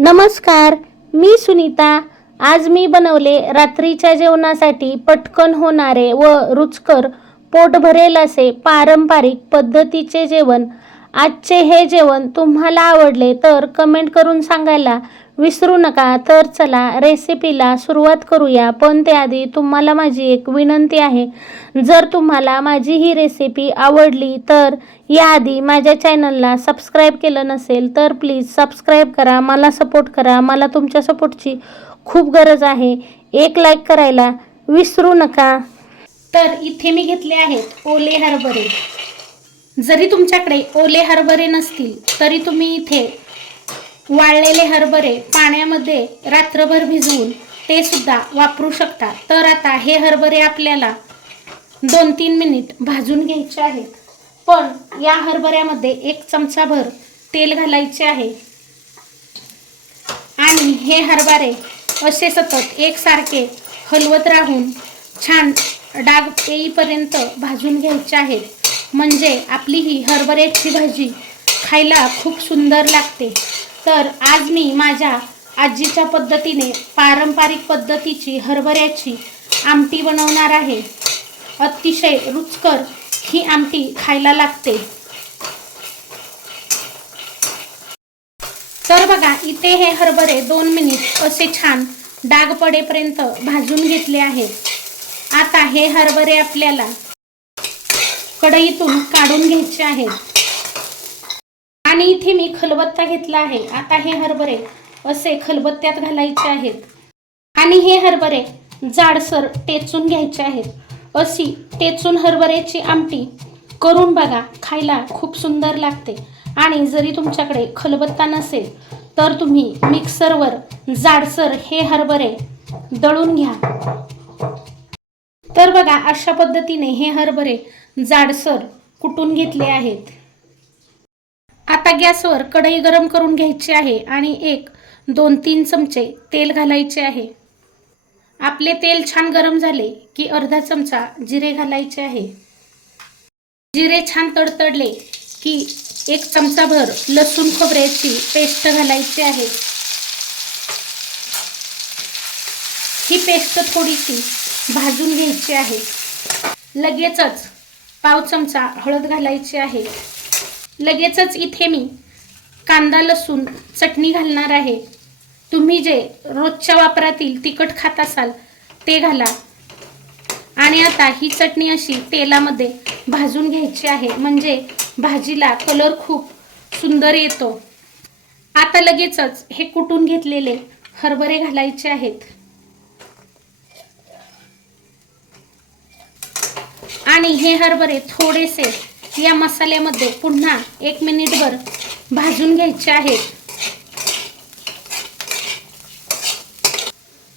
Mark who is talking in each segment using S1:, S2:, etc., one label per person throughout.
S1: नमस्कार मी सुनीता. आज मी बनवले रात्रीच्या जेवणासाठी पटकन होणारे व रुचकर पोट भरेल असे पारंपरिक पद्धतीचे जेवण. आजचे हे जेवण तुम्हाला आवडले तर कमेंट करून सांगायला विसरू नका तर चला रेसिपीला सुरुवात करूया. पण त्याआधी तुम्हाला माझी एक विनंती आहे. जर तुम्हाला माझी ही रेसिपी आवडली तर याआधी माझ्या चॅनलला सबस्क्राईब केलं नसेल तर प्लीज सबस्क्राईब करा मला सपोर्ट करा. मला तुमच्या सपोर्टची खूप गरज आहे. एक लाईक करायला विसरू नका. तर इथे मी घेतले आहेत ओले हरभरे. जरी तुमच्याकडे ओले हरभरे नसतील तरी तुम्ही इथे वाळलेले हरभरे पाण्यामध्ये रात्रभर भिजवून ते सुद्धा वापरू शकता. तर आता हे हरभरे आपल्याला दोन तीन मिनिट भाजून घ्यायचे आहेत. पण या हरभऱ्यामध्ये एक चमचाभर तेल घालायचे आहे. आणि हे हरभरे असे सतत एकसारखे हलवत राहून छान डाग येईपर्यंत भाजून घ्यायचे आहेत. म्हणजे आपली ही हरभऱ्याची भाजी खायला खूप सुंदर लागते. तर आज मी माझ्या आजीच्या पद्धतीने पारंपरिक पद्धतीची हरभऱ्याची आमटी बनवणार आहे. अतिशय रुचकर ही आमटी खायला लागते. तर बघा इथे हे हरभरे दोन मिनिट असे छान डाग पडेपर्यंत भाजून घेतले आहेत. आता हे हरभरे आपल्याला कढईतून काढून घ्यायचे आहेत. आणि इथे मी खलबत्ता घेतला आहे. आता हे हरभरे असे खलबत्त्यात घालायचे आहेत. आणि हे हरभरे जाडसर टेचून घ्यायचे आहेत. अशी टेचून हरभऱ्याची आमटी करून बघा खायला खूप सुंदर लागते. आणि जरी तुमच्याकडे खलबत्ता नसेल तर तुम्ही मिक्सरवर जाडसर हे हरभरे दळून घ्या. तर बघा अशा पद्धतीने हे हरभरे जाडसर कुटून घेतले आहेत. आता गॅसवर कढई गरम करून घ्यायची आहे आणि एक दोन तीन चमचे तेल घालायचे आहे. आपले तेल छान गरम झाले की अर्धा चमचा जिरे घालायचे आहे. जिरे छान तडतडले की एक चमचाभर लसूण खोबऱ्याची पेस्ट घालायची आहे. ही पेस्ट थोडीशी भाजून घ्यायची आहे. लगेचच पाव चमचा हळद घालायची आहे. लगेचच इथे मी कांदा लसूण चटणी घालणार आहे. तुम्ही जे रोजच्या वापरातील तिखट खात असाल ते घाला. आणि आता ही चटणी अशी तेलामध्ये भाजून घ्यायची आहे. म्हणजे भाजीला कलर खूप सुंदर येतो. आता लगेचच हे कुटून घेतलेले हरभरे घालायचे आहेत. आणि हे हरभरे थोडेसे या मसाल्यामध्ये पुन्हा एक मिनिटभर भाजून घ्यायचे आहेत.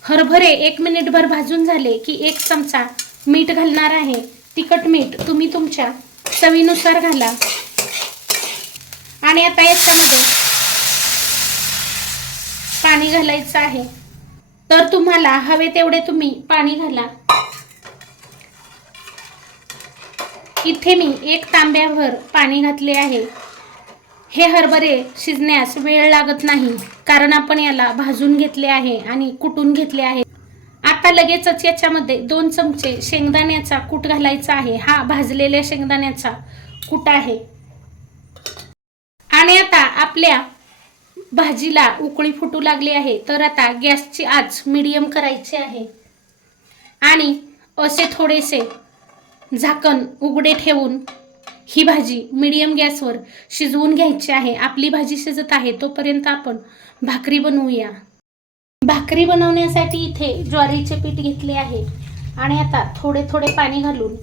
S1: हरभरे एक मिनिटभर भाजून झाले की एक चमचा मीठ घालणार आहे. तिखट मीठ तुम्ही तुमच्या चवीनुसार घाला. आणि आता याच्यामध्ये पाणी घालायचं आहे. तर तुम्हाला हवे तेवढे तुम्ही पाणी घाला. इथे मी एक तांब्याभर पाणी घातले आहे. हे हरभरे शिजण्यास वेळ लागत नाही कारण आपण याला भाजून घेतले आहे आणि कुटून घेतले आहे. आता लगेचच याच्यामध्ये दोन चमचे शेंगदाण्याचा कूट घालायचा आहे. हा भाजलेल्या शेंगदाण्याचा कूट आहे. आणि आता आपल्या भाजीला उकळी फुटू लागली आहे तर आता गॅसची आच मिडियम करायची आहे. आणि असे थोडेसे झाकण उघडे ठेवून ही भाजी मीडियम गॅसवर शिजवून घ्यायची आहे. आपली भाजी शिजत आहे तोपर्यंत आपण भाकरी बनवूया. भाकरी बनवण्यासाठी इथे ज्वारीचे पीठ घेतले आहे. आणि आता थोडे थोडे पाणी घालून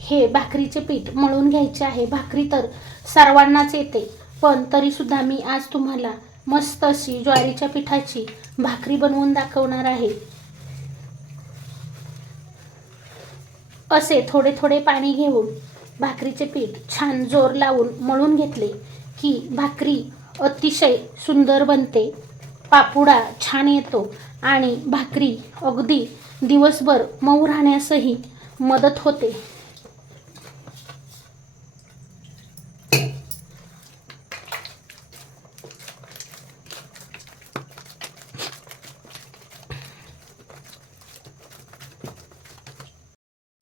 S1: हे भाकरीचे पीठ मळून घ्यायचे आहे. भाकरी तर सर्वांनाच येते पण तरीसुद्धा मी आज तुम्हाला मस्त अशी ज्वारीच्या पिठाची भाकरी बनवून दाखवणार आहे. असे थोडे थोडे पाणी घेऊन भाकरीचे पीठ छान जोर लावून मळून घेतले. की भाकरी अतिशय सुंदर बनते. पापुडा छान येतो आणि भाकरी अगदी दिवसभर मऊ राहण्यासही मदत होते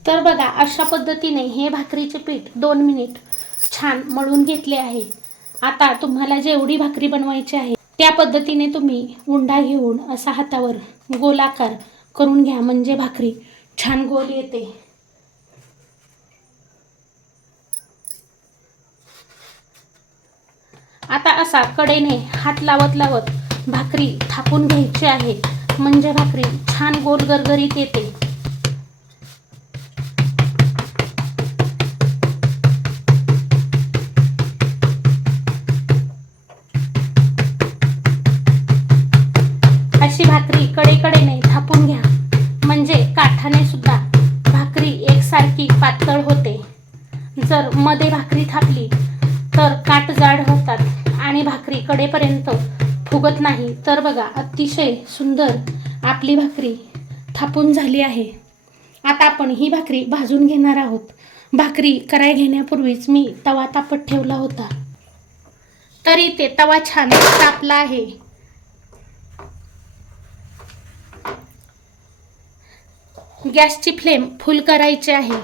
S1: तर बघा अशा पद्धतीने हे भाकरीचे पीठ दोन मिनिट छान मळून घेतले आहे. आता तुम्हाला जेवढी भाकरी बनवायची आहे त्या पद्धतीने तुम्ही उंडा घेऊन असा हातावर गोलाकार करून घ्या. म्हणजे भाकरी छान गोल येते. आता असा कडेने हात लावत लावत भाकरी थापून घ्यायची आहे. म्हणजे भाकरी छान गोल गरगरीत येते. अशी भाकरी कडेकडेने थापून घ्या. म्हणजे काठाने सुद्धा भाकरी एकसारखी पातळ होते. जर मध्ये भाकरी थापली तर काट जाड होतात आणि भाकरी कडेपर्यंत फुगत नाही. तर बघा अतिशय सुंदर आपली भाकरी थापून झाली आहे. आता आपण ही भाकरी भाजून घेणार आहोत. भाकरी कराय घेण्यापूर्वीच मी तवा तापत ठेवला होता. तरी ते तवा छान तापला आहे. गॅसची फ्लेम फुल करायची आहे.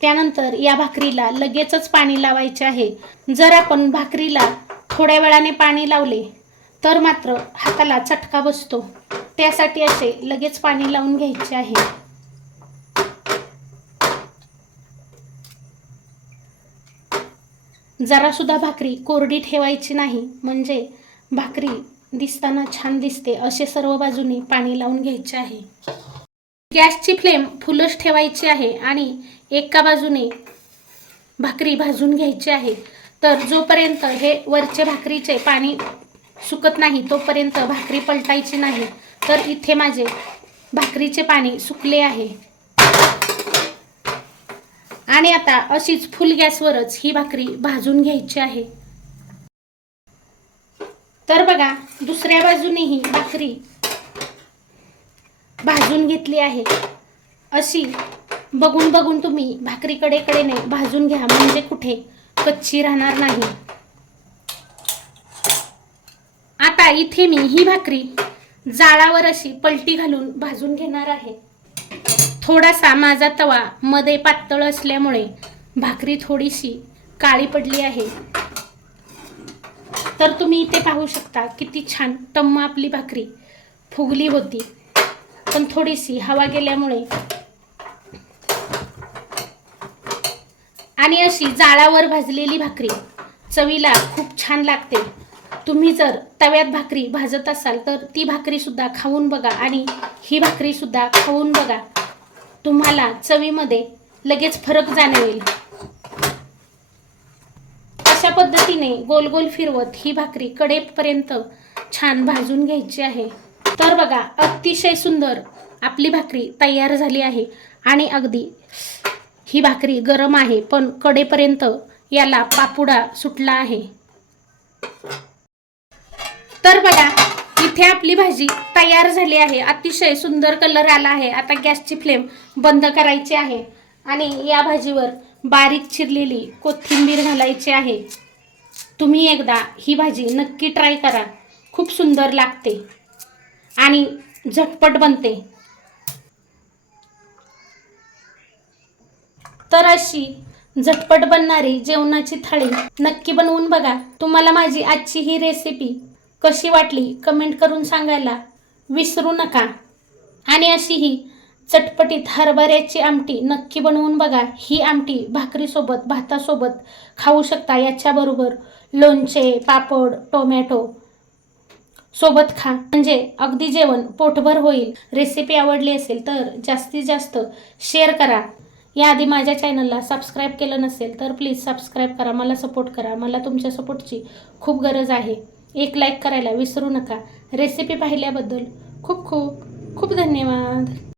S1: त्यानंतर या भाकरीला लगेचच पाणी लावायचे आहे. जर आपण भाकरीला थोड्या वेळाने पाणी लावले तर मात्र हाताला चटका बसतो. त्यासाठी असे लगेच पाणी लावून घ्यायचे आहे. जरासुद्धा भाकरी कोरडी ठेवायची नाही म्हणजे भाकरी दिसताना छान दिसते. असे सर्व बाजूने पाणी लावून घ्यायचे आहे. गॅसची फ्लेम फुलच ठेवायची आहे आणि एका बाजूने भाकरी भाजून घ्यायची आहे. तर जोपर्यंत हे वरचे भाकरीचे पाणी सुकत नाही तोपर्यंत भाकरी पलटायची नाही. तर इथे माझे भाकरीचे पाणी सुकले आहे. आणि आता अशीच फुल गॅसवरच ही भाकरी भाजून घ्यायची आहे. तर बघा दुसऱ्या बाजूनेही भाकरी भाजून घेतली आहे. अशी बघून बघून तुम्ही भाकरी नाही भाजून घ्या म्हणजे कुठे कच्ची राहणार नाही. आता इथे मी ही भाकरी जाळावर अशी पलटी घालून भाजून घेणार आहे. थोडासा माझा तवा मध्ये पातळ असल्यामुळे भाकरी थोडीशी काळी पडली आहे. तर तुम्ही इथे पाहू शकता किती छान टम्म आपली भाकरी फुगली होती. पण थोडीशी हवा गेल्यामुळे आणि अशी जाळावर भाजलेली भाकरी चवीला खूप छान लागते. तुम्ही जर तव्यात भाकरी भाजत असाल तर ती भाकरीसुद्धा खाऊन बघा आणि ही भाकरीसुद्धा खाऊन बघा. तुम्हाला चवीमध्ये लगेच फरक जाणवेल अशा पद्धतीने गोल गोल फिरवत ही भाकरी कडेपर्यंत छान भाजून घ्यायची आहे. तर बघा अतिशय सुंदर आपली भाकरी तयार झाली आहे आणि अगदी ही भाकरी गरम आहे पण कडेपर्यंत याला पापुडा सुटला आहे. तर बघा इथे आपली भाजी तयार झाली आहे. अतिशय सुंदर कलर आला आहे. आता गॅसची फ्लेम बंद करायची आहे आणि या भाजीवर बारीक चिरलेली कोथिंबीर घालायची आहे. तुम्ही एकदा ही भाजी नक्की ट्राय करा. खूप सुंदर लागते. आणि झटपट बनते. तर अशी झटपट बनणारी जेवणाची थाळी नक्की बनवून बघा. तुम्हाला माझी आजची ही रेसिपी कशी वाटली कमेंट करून सांगायला विसरू नका. आणि अशी ही चटपटीत हरभऱ्याची आमटी नक्की बनवून बघा. ही आमटी भाकरीसोबत भातासोबत खाऊ शकता. याच्याबरोबर लोणचे पापड टोमॅटो सोबत खा. म्हणजे अगदी जेवण पोटभर होईल. रेसिपी आवडली असेल तर जास्तीत जास्त शेअर करा. याआधी माझ्या चॅनलला सबस्क्राईब केलं नसेल तर प्लीज सबस्क्राईब करा. मला सपोर्ट करा. मला तुमच्या सपोर्टची खूप गरज आहे. एक लाईक करायला विसरू नका. रेसिपी पाहिल्याबद्दल खूप खूप खूप धन्यवाद.